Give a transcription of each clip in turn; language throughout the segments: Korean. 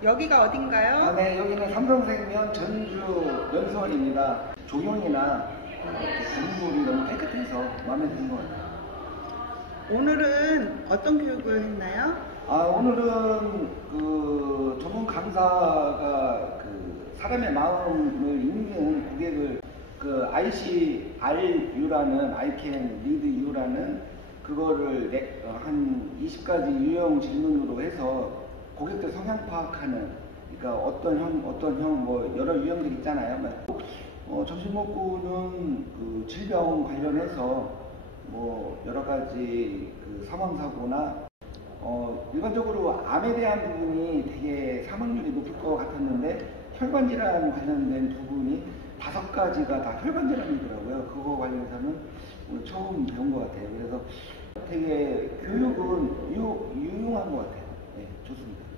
여기가 어딘가요? 네, 여기는 삼성생명 전주 연수원입니다. 조경이나 건물이 너무 깨끗해서 마음에 드는 것 같아요. 오늘은 어떤 교육을 했나요? 오늘은 그 전문 강사가 그 사람의 마음을 읽는 고객을 그 ICRU라는 I can read you라는 그거를 한 20가지 유형 질문으로 해서 고객들 성향 파악하는, 그러니까 어떤 형 뭐 여러 유형들 있잖아요. 점심 먹고는 그 질병 관련해서 뭐 여러 가지 그 사망 사고나 일반적으로 암에 대한 부분이 되게 사망률이 높을 것 같았는데 혈관 질환 관련된 부분이 5가지가 다 혈관 질환이더라고요. 그거 관련해서는 오늘 처음 배운 것 같아요. 그래서 되게 교육은 유용한 것 같아요. 네, 좋습니다.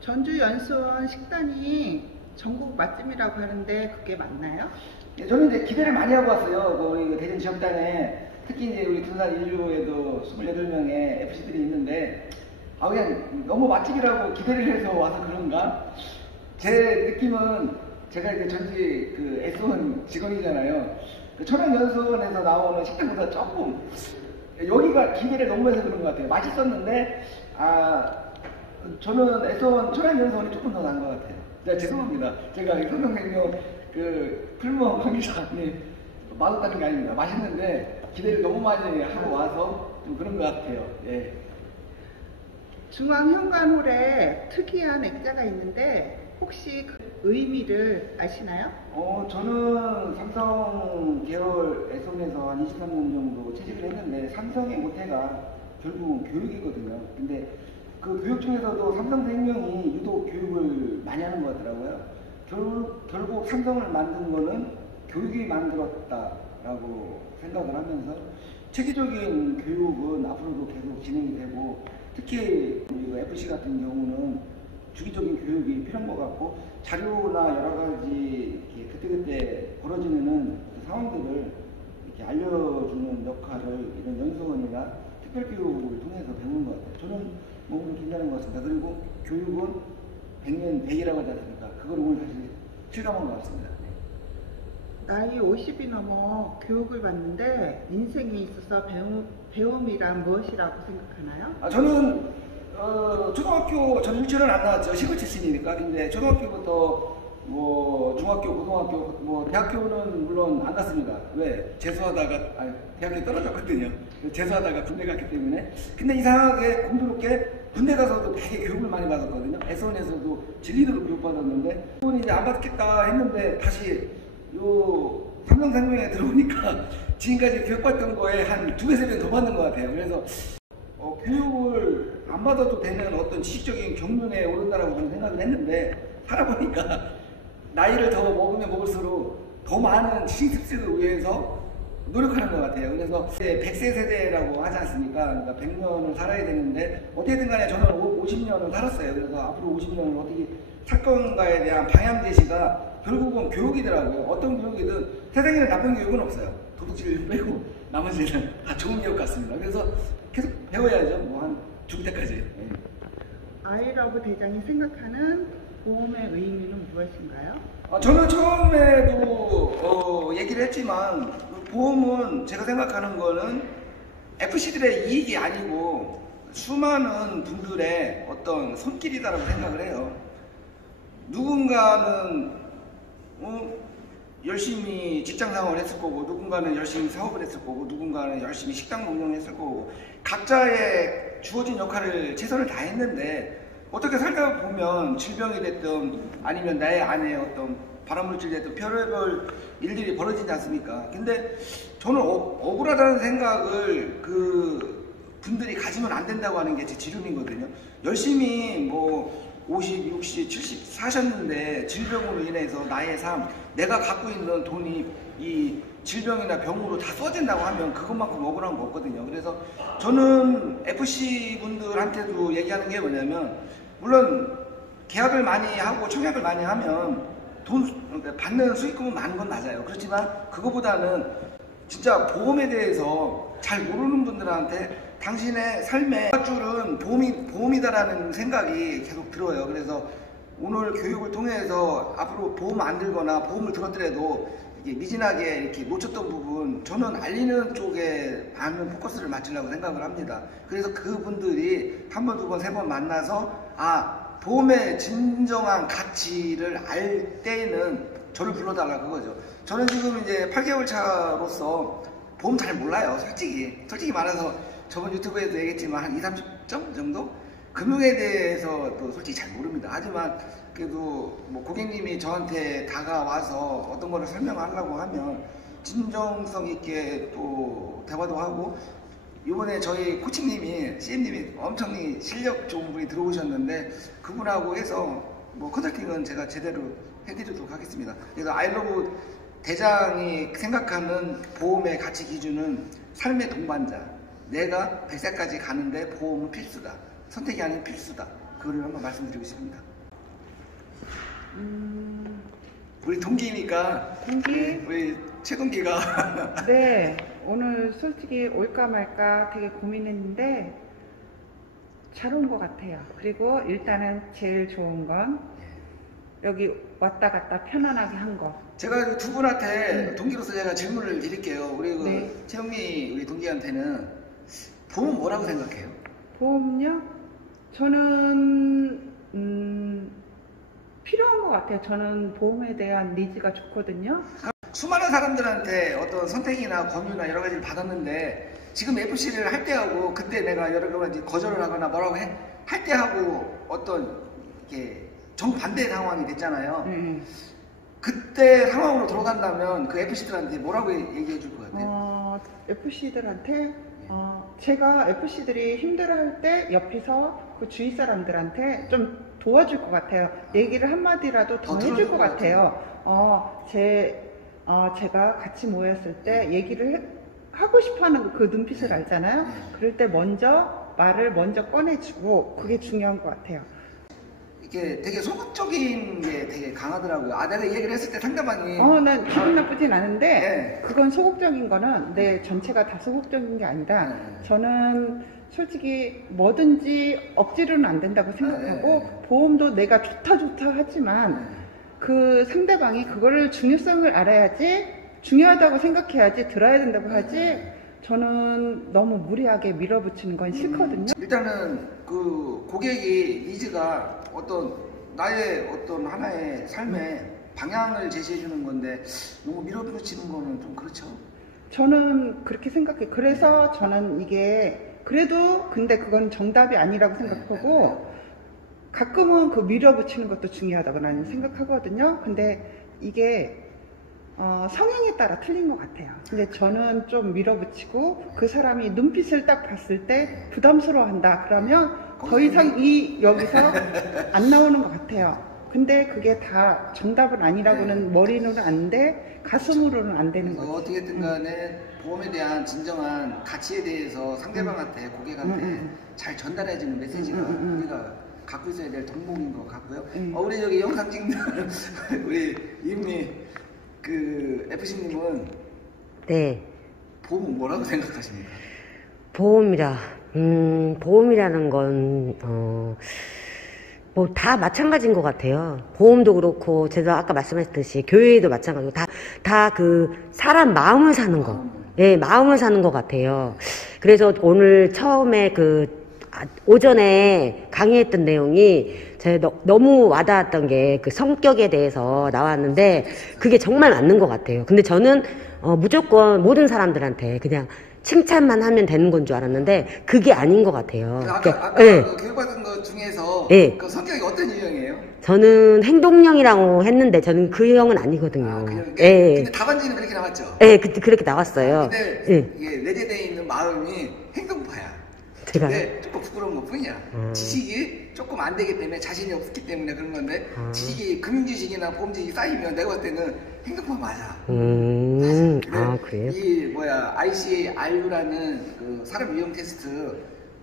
전주 연수원 식단이 전국 맛집이라고 하는데 그게 맞나요? 네, 저는 이제 기대를 많이 하고 왔어요. 우리 대전 지역단에 특히 이제 우리 두산 인류에도 28명의 FC들이 있는데 그냥 너무 맛집이라고 기대를 해서 와서 그런가? 제 느낌은 제가 이제 전지 그 S1 직원이잖아요. 그 천안연수원에서 나오는 식당보다 조금 여기가 기대를 너무 해서 그런 것 같아요. 맛있었는데 저는 S1 천안연수원이 조금 더 나은 것 같아요. 네, 죄송합니다. 제가 삼성생명 그 풀무원 관계자님 맛없다는 게 아닙니다. 맛있는데 기대를 너무 많이 하고 와서 좀 그런 것 같아요. 예. 중앙현관홀에 특이한 액자가 있는데 혹시 그 의미를 아시나요? 저는 삼성 계열 S1에서 한 23년 정도 채직을 했는데 삼성의 모태가 결국은 교육이거든요. 근데 그 교육 중에서도 삼성생명이 유독 교육을 많이 하는 것 같더라고요. 결국 삼성을 만든 거는 교육이 만들었다라고 생각을 하면서 체계적인 교육은 앞으로도 계속 진행이 되고, 특히 우리가 FC 같은 경우는 주기적인 교육이 필요한 것 같고, 자료나 여러 가지 이렇게 그때그때 벌어지는 상황들을 이렇게 알려주는 역할을 이런 연수원이나 특별교육을 통해서 배우는 것 같아요. 저는 너무 괜찮은 것 같습니다. 그리고 교육은 100년 100이라고 하지 않습니까? 그걸 오늘 다시 실감한 것 같습니다. 나이 50이 넘어 교육을 받는데 인생에 있어서 배움이란 무엇이라고 생각하나요? 저는 초등학교, 저는 유치원은 안 나왔죠. 시골 출신이니까. 근데 초등학교부터 뭐 중학교, 고등학교, 뭐 대학교는 물론 안 갔습니다. 왜? 재수하다가 대학교 떨어졌거든요. 재수하다가 군대 갔기 때문에. 근데 이상하게 공교롭게 군대 가서도 되게 교육을 많이 받았거든요. S1에서도 진리도로 교육받았는데 그분이 이제 안 받겠다 했는데 다시 요 삼성생명에 들어오니까 지금까지 교육받던 거에 한 2배, 3배 더 받는 것 같아요. 그래서 교육을 안 받아도 되는 어떤 지식적인 경륜에 오른다라고 저는 생각을 했는데 살아보니까 나이를 더 먹으면 먹을수록 더 많은 지식 습득을 위해서 노력하는 것 같아요. 그래서 100세 세대라고 하지 않습니까? 그러니까 100년을 살아야 되는데 어떻게든 간에 저는 50년을 살았어요. 그래서 앞으로 50년을 어떻게 살 건가에 대한 방향 제시가 결국은 교육이더라고요. 어떤 교육이든 세상에는 나쁜 교육은 없어요. 도둑질 빼고 나머지는 다 좋은 교육 같습니다. 그래서 계속 배워야죠. 뭐 한 죽을 때까지. 네. 아이러브 대장이 생각하는 보험의 의미는 무엇인가요? 저는 처음에도 얘기를 했지만 보험은 제가 생각하는 거는 FC들의 이익이 아니고 수많은 분들의 어떤 손길이다라고 생각을 해요. 누군가는 열심히 직장 생활을 했을 거고, 누군가는 열심히 사업을 했을 거고, 누군가는 열심히 식당 운영했을 거고, 각자의 주어진 역할을 최선을 다했는데 어떻게 살다 보면 질병이 됐든 아니면 나의 안에 어떤 발암물질이 됐든 별의별 일들이 벌어지지 않습니까? 근데 저는 억울하다는 생각을 그 분들이 가지면 안 된다고 하는 게 제 지름이거든요. 열심히 뭐 50, 60, 70 사셨는데 질병으로 인해서 나의 삶, 내가 갖고 있는 돈이 이 질병이나 병으로 다 써진다고 하면 그것만큼 억울한 거 없거든요. 그래서 저는 FC 분들한테도 얘기하는 게 뭐냐면, 물론 계약을 많이 하고 청약을 많이 하면 그러니까 받는 수익금은 많은 건 맞아요. 그렇지만 그거보다는 진짜 보험에 대해서 잘 모르는 분들한테 당신의 삶의 줄은 보험이다라는 생각이 계속 들어요. 그래서 오늘 교육을 통해서 앞으로 보험 안 들거나 보험을 들었더라도 이게 미진하게 이렇게 놓쳤던 부분, 저는 알리는 쪽에 많은 포커스를 맞추려고 생각을 합니다. 그래서 그분들이 한 번, 두 번, 세 번 만나서 보험의 진정한 가치를 알 때는 저를 불러달라 그거죠. 저는 지금 이제 8개월 차로서 보험 잘 몰라요. 솔직히 말해서 저번 유튜브에도 얘기했지만 한 20-30점 정도? 금융에 대해서 또 솔직히 잘 모릅니다. 하지만 그래도 뭐 고객님이 저한테 다가와서 어떤 거를 설명하려고 하면 진정성 있게 또 대화도 하고, 이번에 저희 코치님이 CM님이 엄청 실력 좋은 분이 들어오셨는데 그분하고 해서 뭐 컨설팅은 제가 제대로 해드리도록 하겠습니다. 그래서 아이러브 대장이 생각하는 보험의 가치 기준은 삶의 동반자, 내가 100세까지 가는데 보험은 필수다, 선택이 아닌 필수다, 그걸 한번 말씀드리고 싶습니다. 우리 동기니까 우리 최동기가 네, 오늘 솔직히 올까 말까 되게 고민했는데 잘 온 것 같아요. 그리고 일단은 제일 좋은 건 여기 왔다 갔다 편안하게 한 거. 제가 두 분한테 동기로서 제가 질문을 드릴게요. 우리 네. 최영미 우리 동기한테는 보험 뭐라고 생각해요? 보험요? 저는 필요한 것 같아요. 저는 보험에 대한 니즈가 좋거든요. 수많은 사람들한테 어떤 선택이나 권유나 여러 가지를 받았는데 지금 FC를 할 때하고 그때 내가 여러 가지 거절을 하거나 뭐라고 할 때하고 어떤 이렇게 정반대 상황이 됐잖아요. 그때 상황으로 돌아간다면 그 FC들한테 뭐라고 얘기해 줄 것 같아요? FC들한테 제가 FC들이 힘들어할 때 옆에서 그 주위 사람들한테 좀 도와줄 것 같아요. 얘기를 한마디라도 더 해줄 것 같아요. 제가 같이 모였을 때 얘기를 하고 싶어하는 그 눈빛을 알잖아요. 그럴 때 말을 먼저 꺼내주고, 그게 중요한 것 같아요. 이게 되게 소극적인 게 되게 강하더라고요. 내가 이 얘기를 했을 때 상대방이 난 기분 나쁘진 않은데 네. 그건 소극적인 거는 내 전체가 다 소극적인 게 아니라 저는 솔직히 뭐든지 억지로는 안 된다고 생각하고 보험도 내가 좋다 하지만 그 상대방이 그거를 중요성을 알아야지, 중요하다고 생각해야지 들어야 된다고 하지, 저는 너무 무리하게 밀어붙이는 건 싫거든요. 일단은 그 고객이 니즈가 나의 어떤 하나의 삶의 방향을 제시해 주는 건데 너무 밀어붙이는 거는 좀 그렇죠. 저는 그렇게 생각해요. 그래서 저는 이게 그래도 근데 그건 정답이 아니라고 생각하고 가끔은 그 밀어붙이는 것도 중요하다고 나는 생각하거든요. 근데 이게 성향에 따라 틀린 것 같아요. 근데 저는 좀 밀어붙이고 그 사람이 눈빛을 딱 봤을 때 부담스러워한다 그러면 더 이상 여기서 안 나오는 것 같아요. 근데 그게 다 정답은 아니라고는 머리로는 안 돼, 가슴으로는 안 되는 거죠. 어떻게든 간에 보험에 대한 진정한 가치에 대해서 상대방한테, 고객한테 잘 전달해주는 메시지가 우리가 갖고 있어야 될 덕목인 것 같고요. 우리 저기 영상 찍는 우리 이은미 그 FC님은 네. 보험은 뭐라고 생각하십니까? 보험이라는 건, 뭐 다 마찬가지인 것 같아요. 보험도 그렇고, 제가 아까 말씀하셨듯이 교회도 마찬가지고, 다 그 사람 마음을 사는 거. 예, 마음을 사는 것 같아요. 그래서 오늘 처음에 오전에 강의했던 내용이 제가 너무 와닿았던 게 그 성격에 대해서 나왔는데 그게 정말 맞는 것 같아요. 근데 저는 무조건 모든 사람들한테 그냥 칭찬만 하면 되는 건 줄 알았는데 그게 아닌 것 같아요. 아까 네. 그 교육받은 것 중에서 네. 그 성격이 어떤 유형이에요? 저는 행동형이라고 했는데 저는 그 형은 아니거든요. 예. 근데 답안지는 그렇게 나왔죠? 예, 그렇게 나왔어요. 근데 예. 이게 내재되어 있는 마음이 행동파야. 제가 근데 조금 부끄러운 것 뿐이야. 지식이 조금 안 되기 때문에 자신이 없기 때문에 그런 건데 지식이 금융지식이나 보험지식이 쌓이면 내가 봤을 때는 행동파 맞아. 그래요? 이 ICRU라는 그 사람 유형 테스트,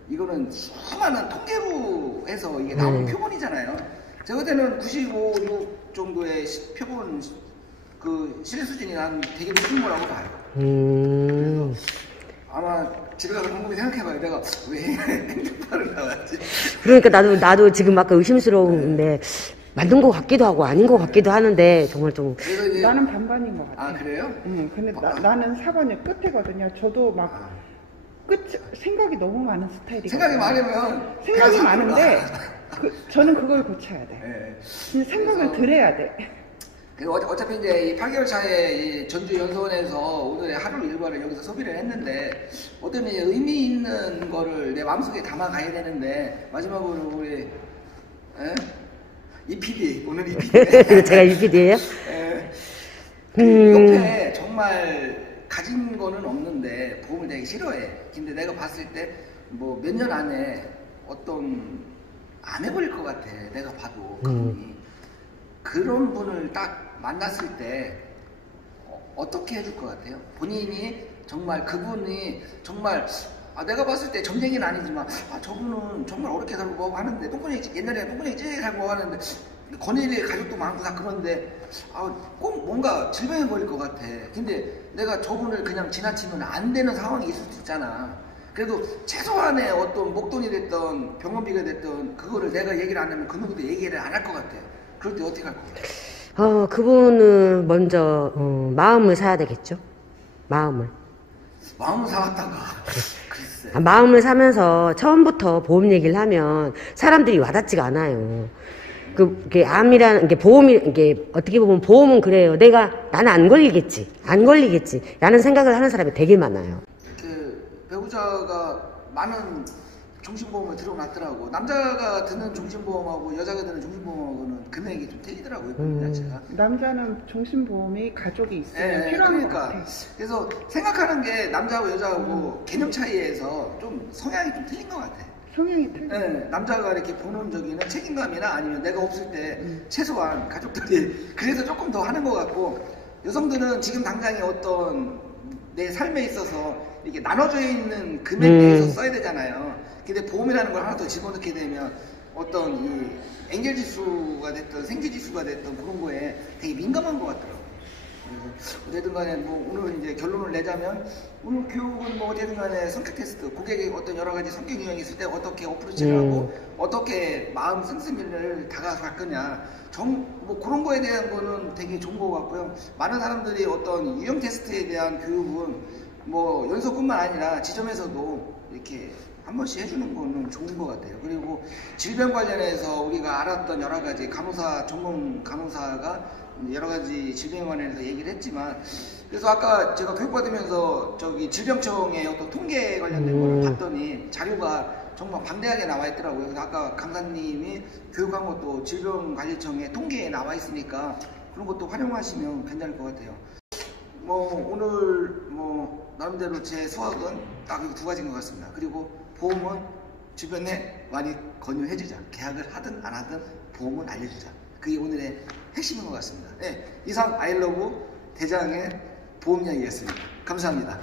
이거는 수많은 통계로 해서 이게 나오는 표본이잖아요. 제가 볼 때는 95, 6 정도의 표본 그 신뢰 수준이 난 되게 높은 거라고 봐요. 그래서 아마 집에 가서 곰곰이 생각해봐요. 내가 왜 행정파를 나왔지? 그러니까 나도 지금 아까 의심스러운데 맞는 것 같기도 하고 아닌 것 같기도 하는데 정말 좀. 그래서 이제 나는 반반인 것 같아. 아 그래요? 응, 근데 나는 4번이 끝이거든요. 저도 막 생각이 너무 많은 스타일이거든요. 생각이 많으면 생각이 그냥 많은데 사고라. 저는 그걸 고쳐야 돼. 네. 진짜 생각을 그래서- 덜 해야 돼. 어차피 이제 이 8개월 차에 이 전주 연수원에서 오늘의 하루 일과를 여기서 소비를 했는데 어떤 이제 의미 있는 거를 내 마음속에 담아가야 되는데 마지막으로 우리 이 PD 오늘 이 PD 제가 UPD예요? 옆에 정말 가진 거는 없는데 보험을 되게 싫어해. 근데 내가 봤을 때 뭐 몇 년 안에 어떤 안 해버릴 것 같아. 내가 봐도 그분이 그런 분을 딱 만났을 때 어떻게 해줄 것 같아요? 본인이 정말 그분이 정말 내가 봤을 때 점쟁이는 아니지만 저분은 정말 어렵게 살고 뭐하고 하는데 옛날에 똥구녕이 찌개 살고 하는데 건일이 가족도 많고 다 그런데 꼭 뭔가 질병에 걸릴 것 같아. 근데 내가 저분을 그냥 지나치면 안 되는 상황이 있을 수 있잖아. 그래도 최소한의 어떤 목돈이 됐던 병원비가 됐던 그거를 내가 얘기를 안 하면 그 누구도 얘기를 안 할 것 같아. 그럴 때 어떻게 할 것 같아? 그분은 먼저 마음을 사야 되겠죠. 마음을 사왔다가 글쎄. 마음을 사면서 처음부터 보험 얘기를 하면 사람들이 와닿지가 않아요. 그게 암이라는 게 이게 어떻게 보면 보험은 그래요. 나는 안 걸리겠지 라는 생각을 하는 사람이 되게 많아요. 그 배우자가 많은 종신보험을 들어놨더라고. 남자가 드는 종신보험하고 여자가 드는 종신보험하고는 금액이 좀 틀리더라고요. 보험 자체가. 남자는 종신보험이 가족이 있으면 필요한 것 같아. 그래서 생각하는 게 남자하고 여자하고 개념 차이에서 좀 성향이 좀 틀린 것 같아. 성향이 틀려. 남자가 이렇게 본능적인 책임감이나 아니면 내가 없을 때 최소한 가족들이 그래서 조금 더 하는 것 같고, 여성들은 지금 당장에 어떤 내 삶에 있어서 이렇게 나눠져 있는 금액 내에서 써야 되잖아요. 근데 보험이라는 걸 하나 더 집어넣게 되면 어떤 이 엔겔 지수가 됐든 생계 지수가 됐든 그런 거에 되게 민감한 것 같더라고요. 그래서 어쨌든 간에 뭐 오늘 이제 결론을 내자면 오늘 교육은 뭐 어쨌든 간에 성격 테스트, 고객의 어떤 여러 가지 성격 유형이 있을 때 어떻게 어프로치를 하고 어떻게 마음 씀씀이를 다가갈 거냐, 뭐 그런 거에 대한 거는 되게 좋은 것 같고요. 많은 사람들이 어떤 유형 테스트에 대한 교육은 뭐 연소뿐만 아니라 지점에서도 이렇게 한 번씩 해주는 거는 좋은 것 같아요. 그리고 질병 관련해서 우리가 알았던 여러 가지 전문 간호사가 여러 가지 질병에 관련해서 얘기를 했지만, 그래서 아까 제가 교육받으면서 질병청의 어떤 통계 관련된 거를 봤더니 자료가 정말 방대하게 나와 있더라고요. 그래서 아까 강사님이 교육한 것도 질병관리청의 통계에 나와 있으니까 그런 것도 활용하시면 괜찮을 것 같아요. 뭐 오늘 뭐 나름대로 제 수학은 딱 이 두 가지인 것 같습니다. 그리고 보험은 주변에 많이 권유해주자. 계약을 하든 안 하든 보험은 알려주자. 그게 오늘의 핵심인 것 같습니다. 네, 이상 아이러브 대장의 보험 이야기였습니다. 감사합니다.